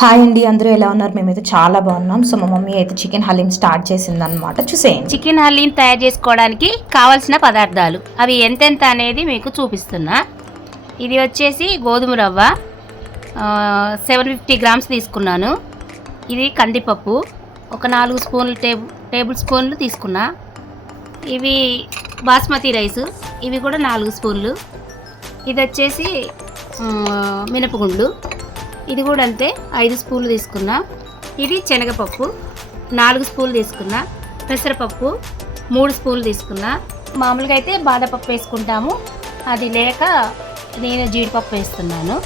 Hi అండి, అందరూ ఎలా ఉన్నారు? మేమైతే చాలా బాగున్నాం. సో మా మమ్మీ అయితే చికెన్ హలీం స్టార్ట్ చేసిందనమాట. చూసేయండి. చికెన్ హలీం తయారు చేసుకోవడానికి కావలసిన పదార్థాలు అవి ఎంతెంత అనేది మీకు చూపిస్తున్నా. ఇది వచ్చేసి గోధుమ రవ్వ 750 గ్రామ్స్ తీసుకున్నాను. ఇది కందిపప్పు ఒక 4 స్పూన్లు టేబుల్ స్పూన్లు తీసుకున్నా. ఇవి బాస్మతి రైసు, ఇవి కూడా 4 స్పూన్లు. ఇది వచ్చేసి మినపగుండ్లు, ఇది కూడా అంతే 5 స్పూన్లు తీసుకున్నా. ఇది శనగపప్పు 4 స్పూన్లు తీసుకున్నా. పెసరపప్పు 3 స్పూన్లు తీసుకున్నా. మామూలుగా అయితే బాదపప్పు వేసుకుంటాము, అది లేక నేను జీడిపప్పు వేస్తున్నాను.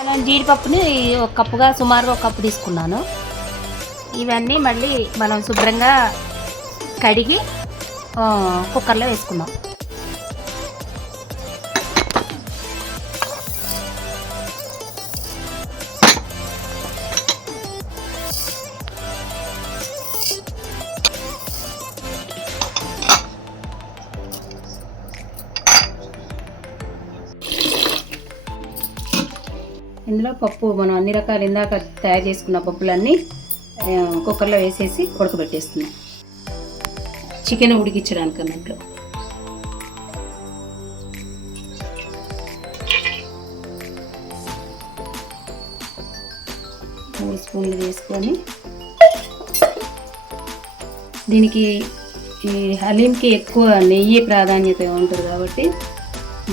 అలా జీడిపప్పుని ఒక కప్పుగా సుమారుగా ఒక కప్పు తీసుకున్నాను. ఇవన్నీ మళ్ళీ మనం శుభ్రంగా కడిగి కుక్కర్లో వేసుకుందాం. ఇందులో పప్పు మనం అన్ని రకాలు ఇందాక తయారు చేసుకున్న పప్పులన్నీ కుక్కర్లో వేసేసి ఉడకబెట్టేస్తున్నాం, చికెన్ ఉడికించడానికి అన్నట్లు. మూడు స్పూన్లు వేసుకొని దీనికి ఈ హలీంకి ఎక్కువ నెయ్యి ప్రాధాన్యత ఉంటుంది కాబట్టి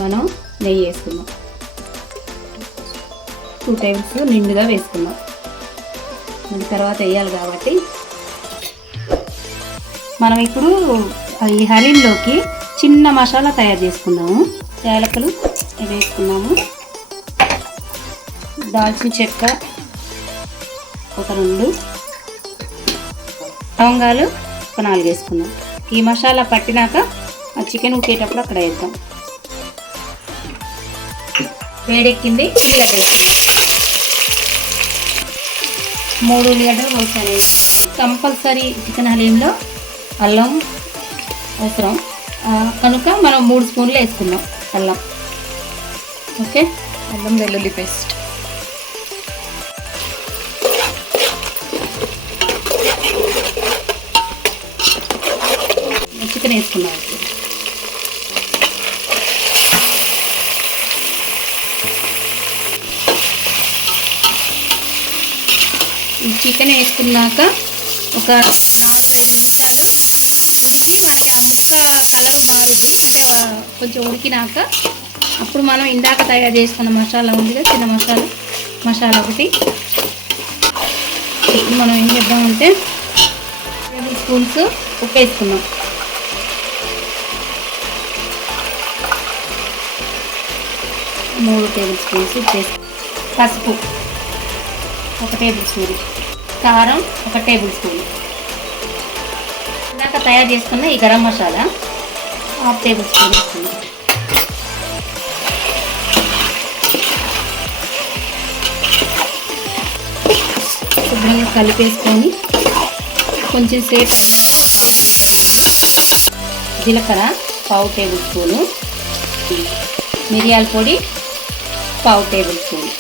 మనం నెయ్యి వేసుకున్నాం. 2 టేబుల్ స్పూన్ నిండుగా వేసుకున్నాం. మళ్ళీ తర్వాత వేయాలి కాబట్టి మనం ఇప్పుడు ఈ హలీంలోకి చిన్న మసాలా తయారు చేసుకున్నాము. యాలకులు వేసుకున్నాము, దాల్చిన చెక్క ఒక 2, లవంగాలు ఒక 4 వేసుకున్నాం. ఈ మసాలా పట్టినాక ఆ చికెన్ ఉడికేటప్పుడు అక్కడ వేద్దాం. వేడెక్కింది, ఉల్లిగడ్డ వేసుకున్నాం. 3 ఉల్లిగడ్డలు కోసాను. కంపల్సరీ చికెన్ హలీంలో అల్లం అవసరం కనుక మనం 3 స్పూన్లు వేసుకుందాం అల్లం. ఓకే, అల్లం వెల్లుల్లి పేస్ట్. చికెన్ వేసుకున్నాం. ఈ చికెన్ వేసుకున్నాక ఒక 4-5 నిమిషాలు ఉడికి మనకి ఆ ముక్క కలర్ మారుద్ది. అంటే కొంచెం ఉడికినాక అప్పుడు మనం ఇందాక తయారు చేసుకున్న మసాలా ఉంది కదా, చిన్న మసాలా ఒకటి. ఇప్పుడు మనం ఏం చేద్దామంటే 2 టేబుల్ స్పూన్స్ ఉప్పు వేసుకున్నాం. మూడు టేబుల్ స్పూన్స్ ఉప్పు వేసుకున్నాం. పసుపు 1 టేబుల్ స్పూన్, కారం 1 టేబుల్ స్పూన్, ఇందాక తయారు చేసుకున్న ఈ గరం మసాలా 1/2 టేబుల్ స్పూన్ వేసుకుందాం. శుభ్రంగా కలిపేసుకొని కొంచెం సేపు జీలకర్ర 1/2 టేబుల్ స్పూను, మిరియాల పొడి 1/2 టేబుల్ స్పూన్,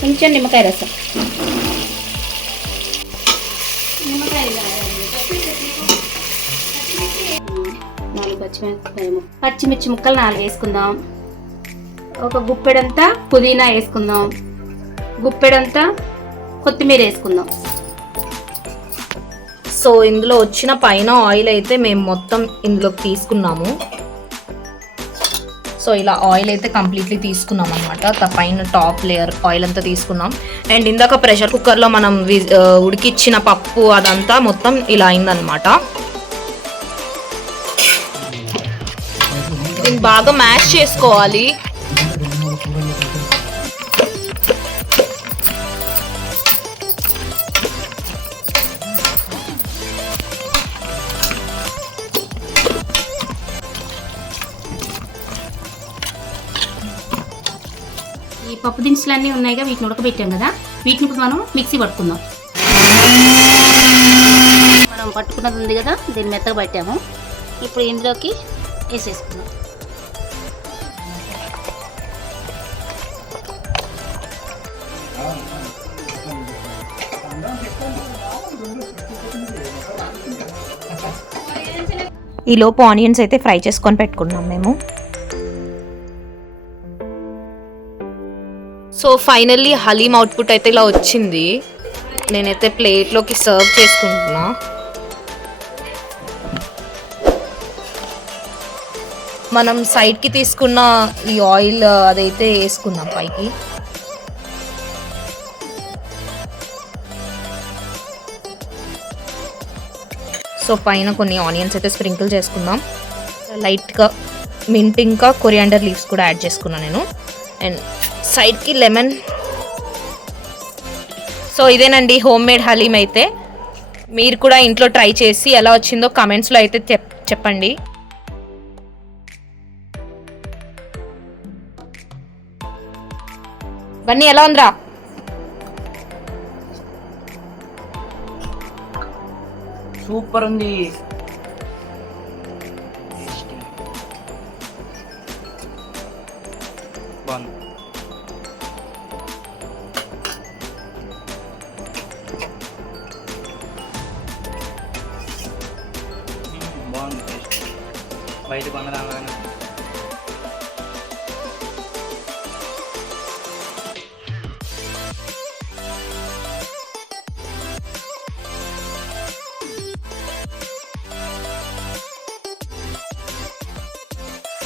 కొంచెం నిమ్మకాయ రసం, పచ్చిమిర్చి ముక్కలు 4 వేసుకుందాం. ఒక గుప్పెడంతా పుదీనా వేసుకుందాం, గుప్పెడంతా కొత్తిమీర వేసుకుందాం. సో ఇందులో వచ్చిన పైన ఆయిల్ అయితే మేము మొత్తం ఇందులోకి తీసుకున్నాము. సో ఇలా ఆయిల్ అయితే కంప్లీట్లీ తీసుకున్నాం అనమాట. పైన టాప్ లేయర్ ఆయిల్ అంతా తీసుకున్నాం. అండ్ ఇందాక ప్రెషర్ కుక్కర్లో మనం ఉడికిచ్చిన పప్పు అదంతా మొత్తం ఇలా అయిందనమాట. దీన్ని బాగా మ్యాష్ చేసుకోవాలి. ఈ పప్పు దినుసులు అన్నీ ఉన్నాయిగా, వీటిని ఉడకబెట్టాం కదా, వీటిని ఇప్పుడు మనం మిక్సీ పట్టుకుందాం. మనం పట్టుకున్నది ఉంది కదా, దీన్ని మెత్తగా పట్టాము. ఇప్పుడు ఇందులోకి వేసేసుకుందాం. ఈ లోపు ఆనియన్స్ అయితే ఫ్రై చేసుకొని పెట్టుకున్నాం మేము. సో ఫైనల్లీ హలీం అవుట్పుట్ అయితే ఇలా వచ్చింది. నేనైతే ప్లేట్లోకి సర్వ్ చేసుకుంటున్నా. మనం సైడ్కి తీసుకున్న ఈ ఆయిల్ అదైతే వేసుకుందాం పైకి. సో పైన కొన్ని ఆనియన్స్ అయితే స్ప్రింకిల్ చేసుకుందాం. లైట్గా మింట్ ఇంకా కొరియాండర్ లీవ్స్ కూడా యాడ్ చేసుకున్నాను నేను. అండ్ సైడ్కి లెమన్. సో ఇదేనండి హోమ్ మేడ్ హలీం అయితే. మీరు కూడా ఇంట్లో ట్రై చేసి ఎలా వచ్చిందో కమెంట్స్లో అయితే చెప్పండి. బన్నీ ఎలా ఉందిరా? సూపర్ ఉంది. బాగుంది. బాగుంది. బయట కొన్నదానిలాగానే